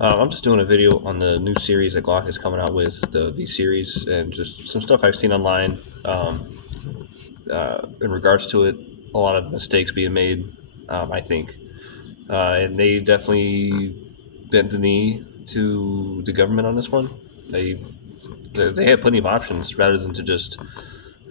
I'm just doing a video on the new series that Glock is coming out with, the V series, and just some stuff I've seen online in regards to it. A lot of mistakes being made, I think, and they definitely bent the knee to the government on this one. They they had plenty of options rather than to just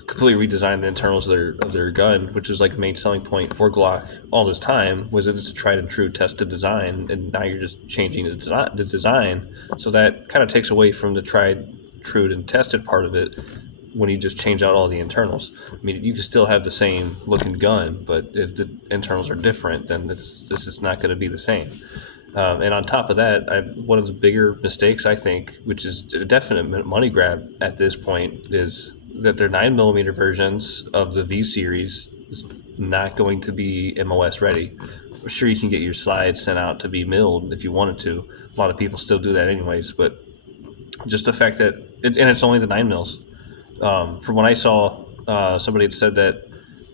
completely redesigned the internals of their gun, which was like the main selling point for Glock all this time. Was that it's a tried and true tested design, and now you're just changing the design. So that kind of takes away from the tried, true, and tested part of it when you just change out all the internals. I mean, you can still have the same looking gun, but if the internals are different, then this is not going to be the same. And on top of that, one of the bigger mistakes I think, which is a definite money grab at this point, is that their 9mm versions of the V series is not going to be MOS ready. I'm sure you can get your slides sent out to be milled if you wanted to. A lot of people still do that anyways, but just the fact that and it's only the 9mm. From what I saw, somebody had said that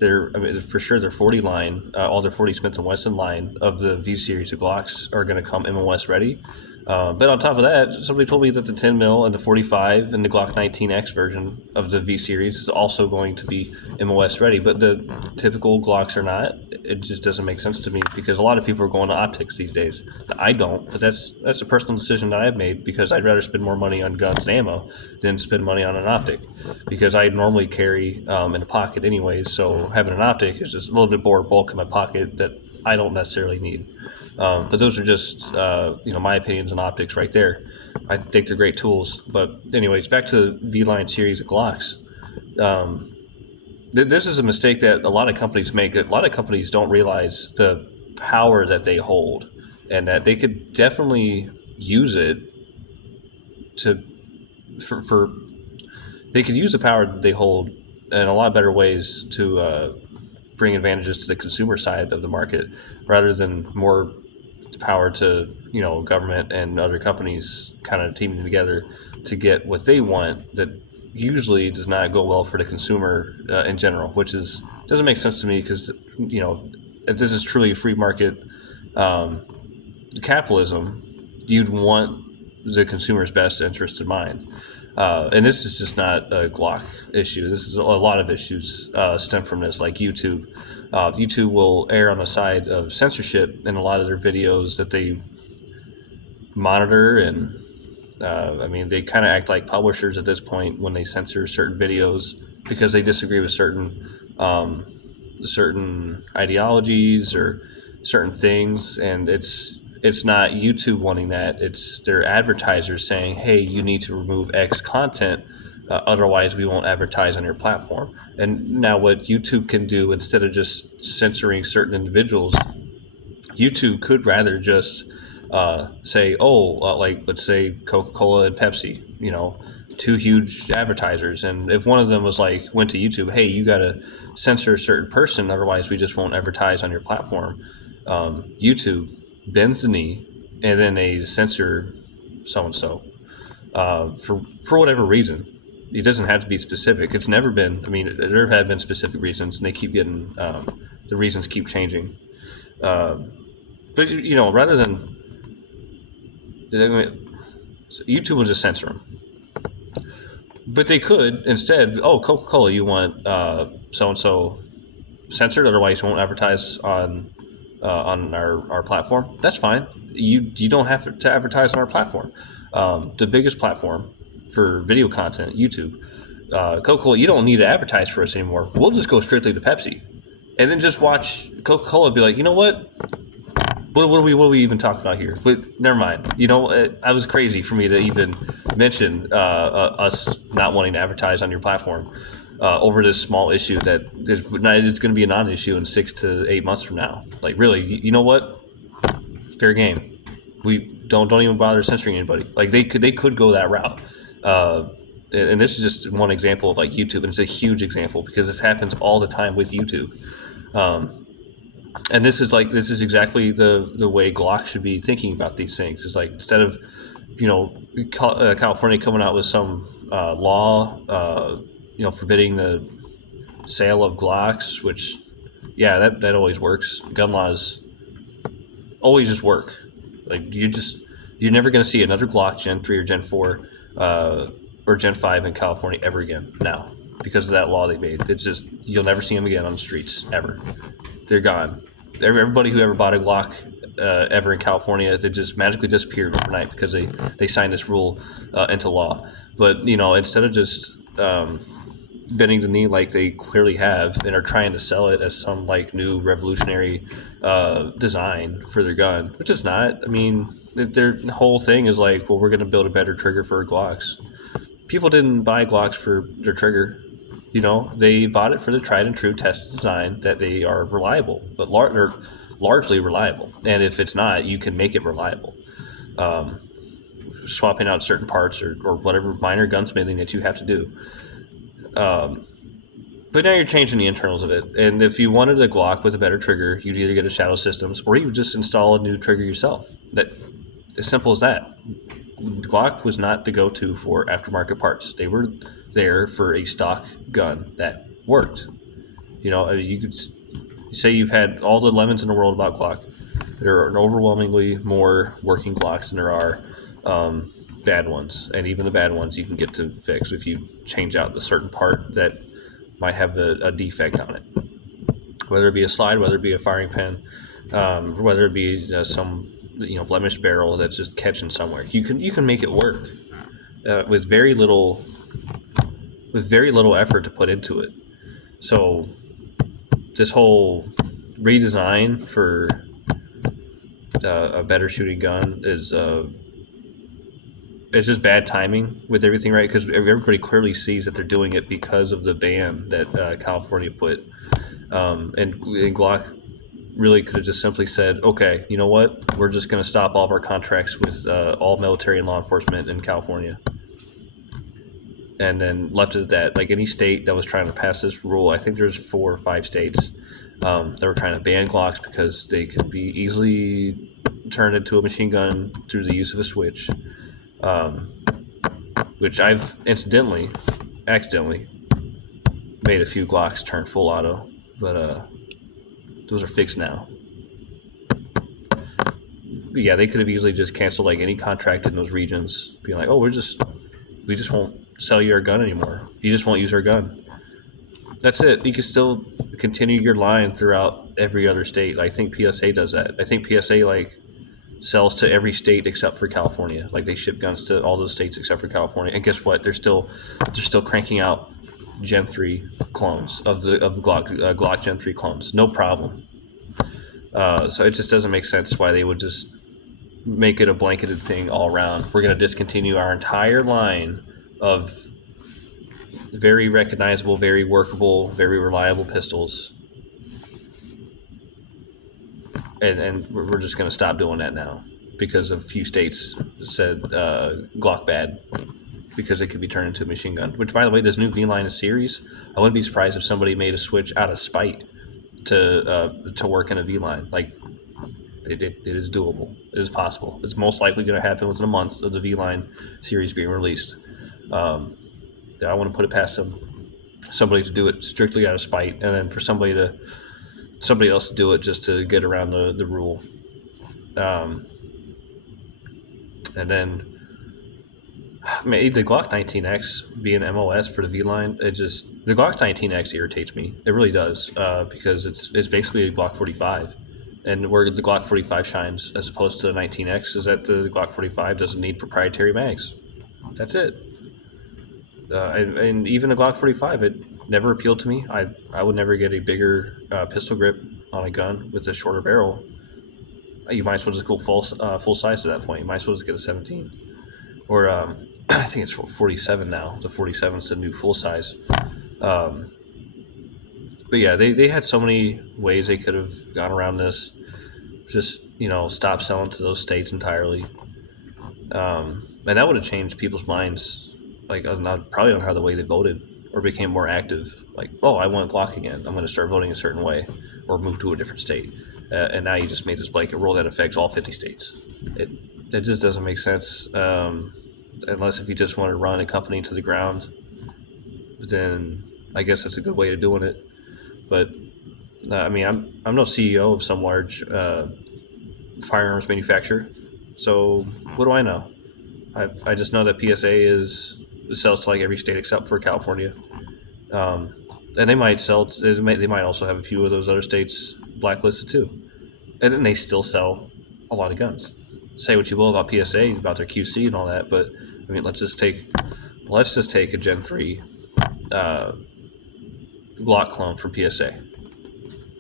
I mean, for sure their 40 line, all their 40 Smith & Wesson line of the V series of Glocks are going to come MOS ready. But on top of that, somebody told me that the 10 mil and the 45 and the Glock 19X version of the V series is also going to be MOS ready. But the typical Glocks are not. It just doesn't make sense to me because a lot of people are going to optics these days. I don't, but that's a personal decision that I've made because I'd rather spend more money on guns and ammo than spend money on an optic because I normally carry in a pocket anyways. So having an optic is just a little bit more bulk in my pocket that I don't necessarily need. But those are just my opinions on optics right there. I think they're great tools. But anyways, back to the V Line series of Glocks. This is a mistake that a lot of companies make. A lot of companies don't realize the power that they hold, and that they could definitely use it to for they could use the power that they hold in a lot better ways to bring advantages to the consumer side of the market rather than more power to government and other companies kind of teaming together to get what they want that usually does not go well for the consumer in general, which doesn't make sense to me because if this is truly a free market capitalism, you'd want the consumer's best interest in mind. And this is just not a Glock issue. This is a lot of issues stem from this, like YouTube. YouTube will err on the side of censorship in a lot of their videos that they monitor, and they kind of act like publishers at this point when they censor certain videos because they disagree with certain ideologies or certain things, and it's not YouTube wanting that. It's their advertisers saying, hey, you need to remove X content, otherwise we won't advertise on your platform. And now what YouTube can do, instead of just censoring certain individuals, YouTube could rather just say, like let's say Coca-Cola and Pepsi, two huge advertisers, and if one of them went to YouTube, hey, you got to censor a certain person, otherwise we just won't advertise on your platform. YouTube bends the knee, and then they censor so and so for whatever reason. It doesn't have to be specific. It's never been. I mean, there have been specific reasons, and they keep getting the reasons keep changing. But rather than YouTube will just censor them. But they could instead, Coca-Cola, you want so-and-so censored, otherwise you won't advertise on our platform. That's fine. You don't have to advertise on our platform. The biggest platform for video content, YouTube. Coca-Cola, you don't need to advertise for us anymore. We'll just go strictly to Pepsi. And then just watch Coca-Cola be like, you know what? What are we even talking about here? But never mind. I was crazy for me to even mention us not wanting to advertise on your platform over this small issue that it's going to be a non-issue in 6 to 8 months from now. Like, really, you know what? Fair game. We don't even bother censoring anybody. Like, they could go that route. And this is just one example of YouTube, and it's a huge example because this happens all the time with YouTube. And this is exactly the way Glock should be thinking about these things. It's like, instead of California coming out with some law forbidding the sale of Glocks, which that always works. Gun laws always just work. Like, you just You're never going to see another Glock Gen 3 or Gen 4 or Gen 5 in California ever again now because of that law they made. It's just, you'll never see them again on the streets, ever. They're gone. Everybody who ever bought a Glock ever in California, they just magically disappeared overnight because they signed this rule into law. But, instead of just bending the knee like they clearly have and are trying to sell it as some like new revolutionary design for their gun, which it's not. I mean, their whole thing is like, well, we're going to build a better trigger for Glocks. People didn't buy Glocks for their trigger. They bought it for the tried and true test design that they are reliable, but they're largely reliable. And if it's not, you can make it reliable. Swapping out certain parts or whatever minor gunsmithing that you have to do. But now you're changing the internals of it. And if you wanted a Glock with a better trigger, you'd either get a Shadow Systems or you would just install a new trigger yourself. That as simple as that. Glock was not the go-to for aftermarket parts. They were there for a stock gun that worked. You could say you've had all the lemons in the world about Glock. There are overwhelmingly more working Glocks than there are bad ones, and even the bad ones you can get to fix if you change out the certain part that might have a defect on it, whether it be a slide, whether it be a firing pin, whether it be some blemished barrel that's just catching somewhere. You can make it work with very little effort to put into it. So this whole redesign for a better shooting gun is it's just bad timing with everything, right? Because everybody clearly sees that they're doing it because of the ban that California put. And Glock really could have just simply said, okay, you know what? We're just going to stop all of our contracts with all military and law enforcement in California. And then left it at that. Like any state that was trying to pass this rule, I think there's 4 or 5 states that were trying to ban Glocks because they could be easily turned into a machine gun through the use of a switch. Which I've accidentally made a few Glocks turn full auto, but those are fixed now. But yeah, they could have easily just canceled like any contract in those regions, being like, "Oh, we just won't sell you our gun anymore. You just won't use our gun." That's it. You can still continue your line throughout every other state. I think PSA does that. I think PSA sells to every state except for California. Like they ship guns to all those states except for California. And guess what? They're still cranking out Gen 3 clones of Glock Gen 3 clones. No problem. So it just doesn't make sense why they would just make it a blanketed thing all around. We're going to discontinue our entire line of very recognizable, very workable, very reliable pistols. And we're just going to stop doing that now because a few states said Glock bad because it could be turned into a machine gun. Which, by the way, this new V Line series, I wouldn't be surprised if somebody made a switch out of spite to work in a V Line. Like it is doable. It is possible. It's most likely going to happen within a month of the V Line series being released. I want to put it past somebody to do it strictly out of spite, and then for somebody else to do it just to get around the rule. And then the Glock 19X being MOS for the V-Line, the Glock 19X irritates me. It really does, because it's basically a Glock 45. And where the Glock 45 shines as opposed to the 19X is that the Glock 45 doesn't need proprietary mags. That's it. And even a Glock 45, it never appealed to me. I would never get a bigger pistol grip on a gun with a shorter barrel. You might as well just go full size at that point. You might as well just get a 17. Or I think it's 47 now. The 47 is the new full size. But yeah, they had so many ways they could have gone around this. Just, stop selling to those states entirely. And that would have changed people's minds, probably on how the way they voted or became more active. Like, oh, I want Glock again. I'm going to start voting a certain way or move to a different state. And now you just made this blanket rule that affects all 50 states. It just doesn't make sense, unless if you just want to run a company to the ground. Then I guess that's a good way of doing it. But I'm no CEO of some large firearms manufacturer. So what do I know? I just know that sells to like every state except for California, um, and they might sell. They might also have a few of those other states blacklisted too, and then they still sell a lot of guns. Say what you will about PSA, about their QC and all that, but I mean, let's just take a Gen 3 uh, Glock clone from PSA.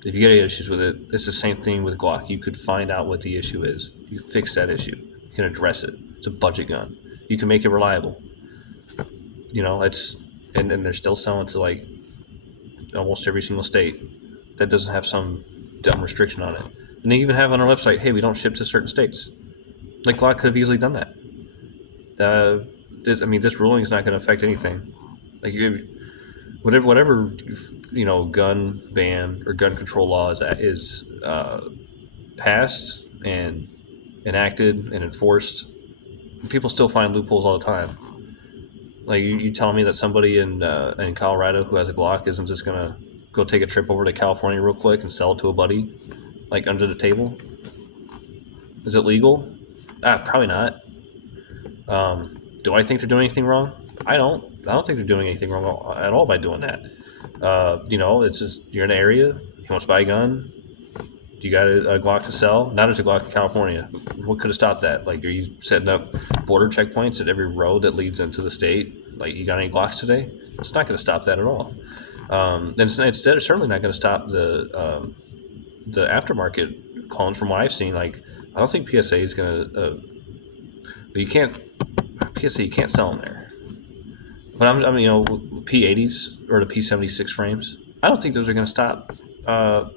If you get any issues with it, it's the same thing with Glock. You could find out what the issue is. You fix that issue. You can address it. It's a budget gun. You can make it reliable. It's and they're still selling to like almost every single state that doesn't have some dumb restriction on it. And they even have on our website, hey, we don't ship to certain states. Like Glock could have easily done that. This ruling is not going to affect anything. Like whatever gun ban or gun control law is passed and enacted and enforced, people still find loopholes all the time. Like you telling me that somebody in Colorado who has a Glock isn't just gonna go take a trip over to California real quick and sell it to a buddy, like under the table? Is it legal? Probably not. Do I think they're doing anything wrong? I don't. I don't think they're doing anything wrong at all by doing that. It's just you're in an area. You want to buy a gun. You got a Glock to sell. Now there's a Glock to California. What could have stopped that? Like, are you setting up border checkpoints at every road that leads into the state? Like, you got any Glocks today? It's not going to stop that at all. And it's certainly not going to stop the aftermarket clones. From what I've seen, like, I don't think PSA is going to. You can't PSA. You can't sell them there. But P80s or the P76 frames. I don't think those are going to stop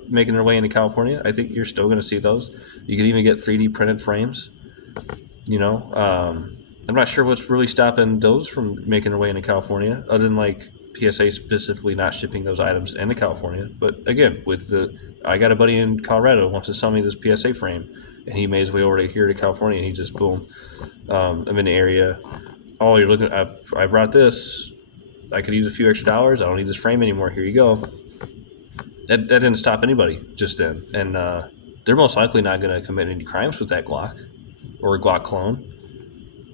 making their way into California. I think you're still going to see those. You can even get 3D printed frames. I'm not sure what's really stopping those from making their way into California, other than like PSA specifically not shipping those items into California. But again, I got a buddy in Colorado who wants to sell me this PSA frame, and he made his way over here to California, and he just boom, I'm in the area. Oh, you're looking. I brought this. I could use a few extra dollars. I don't need this frame anymore. Here you go. That didn't stop anybody just then, and they're most likely not going to commit any crimes with that Glock or a Glock clone.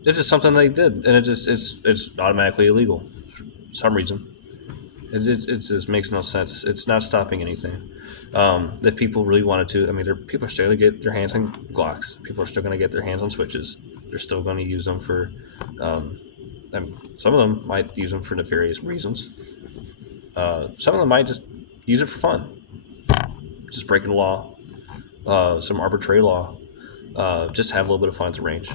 It's just something they did, and it's automatically illegal for some reason. It just makes no sense. It's not stopping anything. If people really wanted to, people are still going to get their hands on Glocks. People are still going to get their hands on switches. They're still going to use them for. Some of them might use them for nefarious reasons. Some of them might just use it for fun, just breaking the law, some arbitrary law, just have a little bit of fun at the range.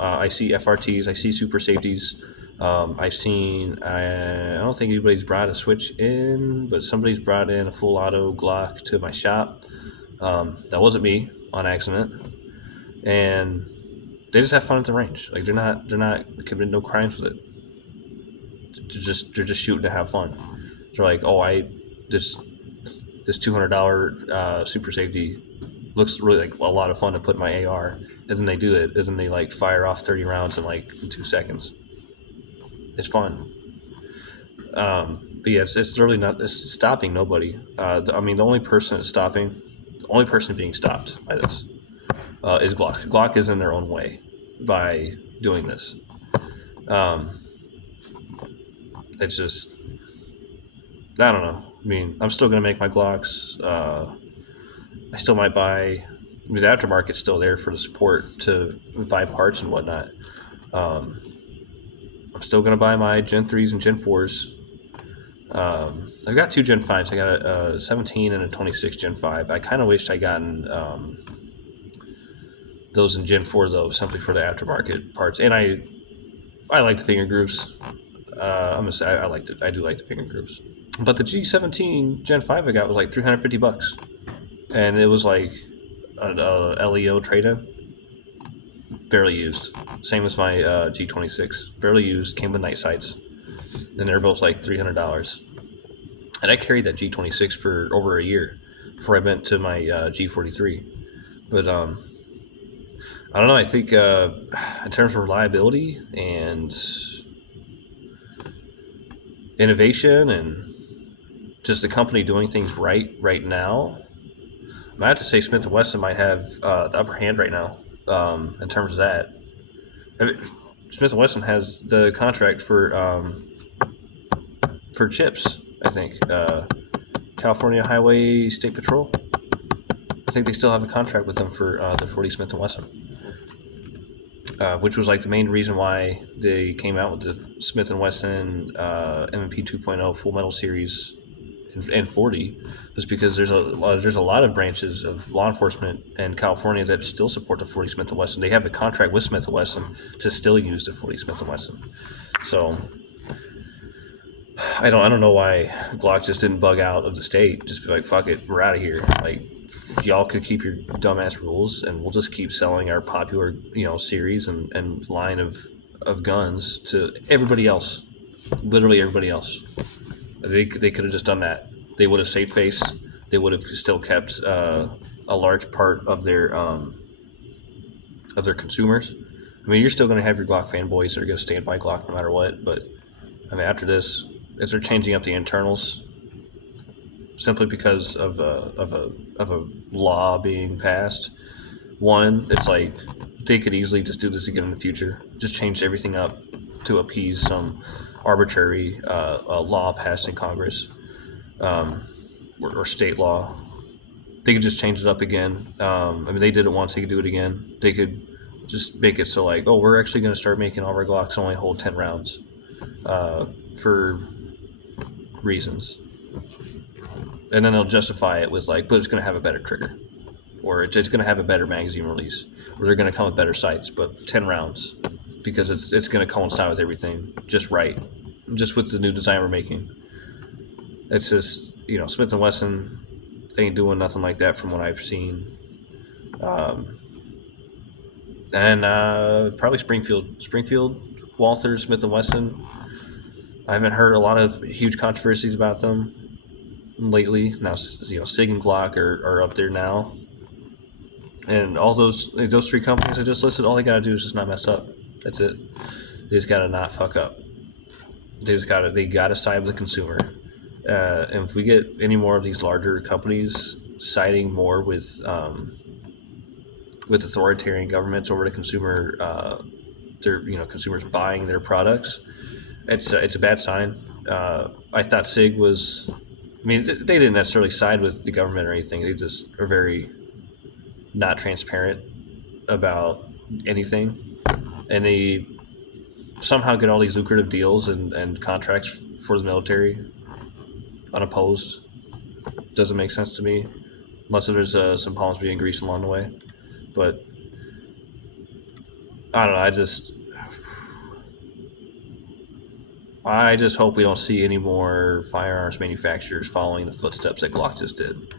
I see FRTs, I see super safeties. I've seen, I don't think anybody's brought a switch in, but somebody's brought in a full auto Glock to my shop. That wasn't me on accident. And they just have fun at the range. Like they're not committing no crimes with it. They're just shooting to have fun. They're like, this $200 super safety looks really like a lot of fun to put in my AR. And then they do it. And then they like fire off 30 rounds in 2 seconds. It's fun. But yeah, it's really not. It's stopping nobody. The only person being stopped by this is Glock. Glock is in their own way by doing this. It's just, I don't know. I'm still going to make my Glocks. I still might buy. The aftermarket's still there for the support to buy parts and whatnot. I'm still going to buy my Gen 3s and Gen 4s. I've got 2 Gen 5s. I got a 17 and a 26 Gen 5. I kind of wished I'd gotten those in Gen 4, though, simply for the aftermarket parts. And I like the finger grooves. I'm going to say I liked it. I do like the finger grooves. But the G17 Gen 5 I got was like $350. And it was like a LEO trade-in. Barely used. Same as my G26. Barely used. Came with night sights. And they're both like $300. And I carried that G26 for over a year before I went to my G43. But I don't know. I think in terms of reliability and innovation and just the company doing things right now, I have to say Smith & Wesson might have the upper hand right now. in terms of that. Smith and Wesson has the contract for chips. I think California Highway State Patrol. I think they still have a contract with them for the 40 Smith and Wesson, which was like the main reason why they came out with the Smith and Wesson M&P 2.0 Full Metal Series and 40, was because there's a lot of branches of law enforcement in California that still support the 40 Smith and Wesson. They have a contract with Smith and Wesson to still use the 40 Smith and Wesson. So I don't know why Glock just didn't bug out of the state. Just be like, fuck it, we're out of here. Like, y'all could keep your dumbass rules, and we'll just keep selling our popular, series and line of guns to everybody else. Literally everybody else. They could have just done that. They would have saved face. They would have still kept a large part of their consumers. I mean, you're still going to have your Glock fanboys that are going to stand by Glock no matter what. But I mean, after this, as they're changing up the internals, simply because of a law being passed. One, it's like they could easily just do this again in the future. Just change everything up to appease some arbitrary law passed in Congress or state law. They could just change it up again. I mean, they did it once. They could do it again. They could just make it so like, oh, we're actually going to start making all of our Glocks only hold 10 rounds for reasons. And then they'll justify it with like, but it's going to have a better trigger, or it's going to have a better magazine release, or they're going to come with better sights, but 10 rounds because it's going to coincide with everything just right, just with the new design we're making. It's just, Smith & Wesson ain't doing nothing like that from what I've seen. And probably Springfield, Walther, Smith & Wesson. I haven't heard a lot of huge controversies about them lately. Now, Sig and Glock are up there now. And all those three companies I just listed, all they got to do is just not mess up. That's it. They just got to not fuck up. They got to side with the consumer. And if we get any more of these larger companies siding more with authoritarian governments over the consumer, consumers buying their products, it's a bad sign. I thought Sig was. I mean, they didn't necessarily side with the government or anything. They just are very not transparent about anything, and they somehow get all these lucrative deals and contracts for the military unopposed. Doesn't make sense to me, unless there's some palms being greased along the way. But I don't know. I just hope we don't see any more firearms manufacturers following the footsteps that Glock just did,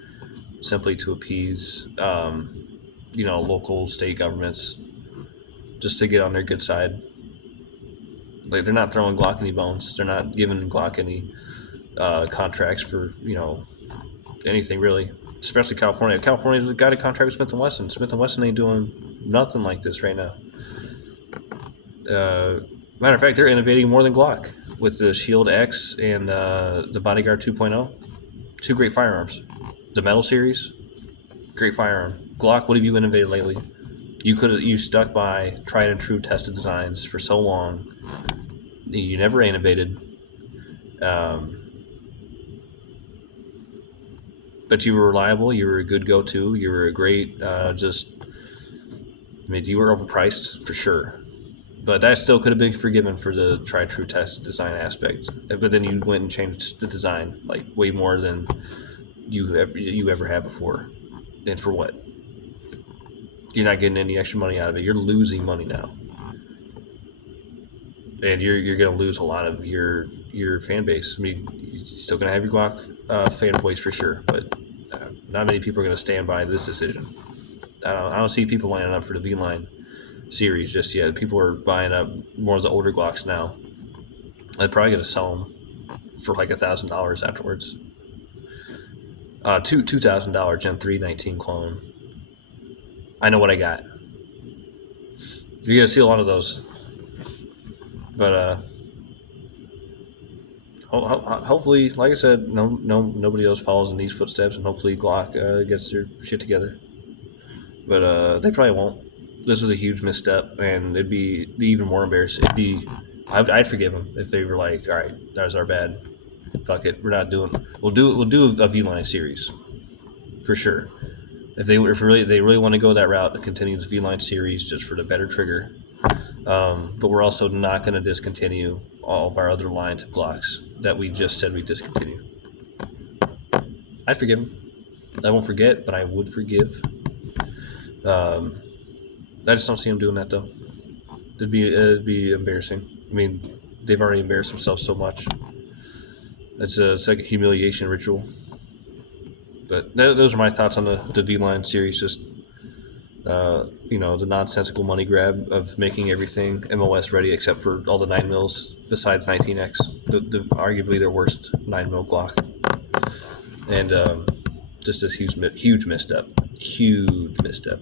simply to appease, local state governments, just to get on their good side. Like, they're not throwing Glock any bones. They're not giving Glock any contracts for anything really. Especially California. California's got a contract with Smith & Wesson. Smith & Wesson ain't doing nothing like this right now. Matter of fact, they're innovating more than Glock with the Shield X and the Bodyguard 2.0. Two great firearms. The Metal Series, great firearm. Glock, what have you innovated lately? You stuck by tried and true tested designs for so long. You never innovated. But you were reliable. You were a good go-to. You were a great, you were overpriced for sure. But that still could have been forgiven for the tried true test design aspect. But then you went and changed the design like way more than you ever had before. And for what? You're not getting any extra money out of it. You're losing money now. And you're going to lose a lot of your fan base. I mean, you're still going to have your Glock fanboys for sure, but not many people are going to stand by this decision. I don't see people lining up for the V Line series just yet. People are buying up more of the older Glocks now. They're probably going to sell them for like $1,000 afterwards. $2,000 Gen 3 19 clone. I know what I got. You're going to see a lot of those. But hopefully, like I said, nobody else follows in these footsteps, and hopefully Glock gets their shit together. But they probably won't. this was a huge misstep, and it'd be even more embarrassing. I'd forgive them if they were like, all right, that was our bad. Fuck it, we're not doing. We'll do a V Line series for sure. If they really want to go that route, to continue the V Line series just for the better trigger. But we're also not going to discontinue all of our other lines of Glocks that we just said we discontinue. I'd forgive them. I won't forget, but I would forgive. I just don't see them doing that though. It'd be embarrassing. I mean, they've already embarrassed themselves so much. It's like a humiliation ritual. But those are my thoughts on the V Line series. Just the nonsensical money grab of making everything MOS ready except for all the 9mm besides 19X, arguably their worst 9mm Glock, and just this huge misstep. Huge misstep.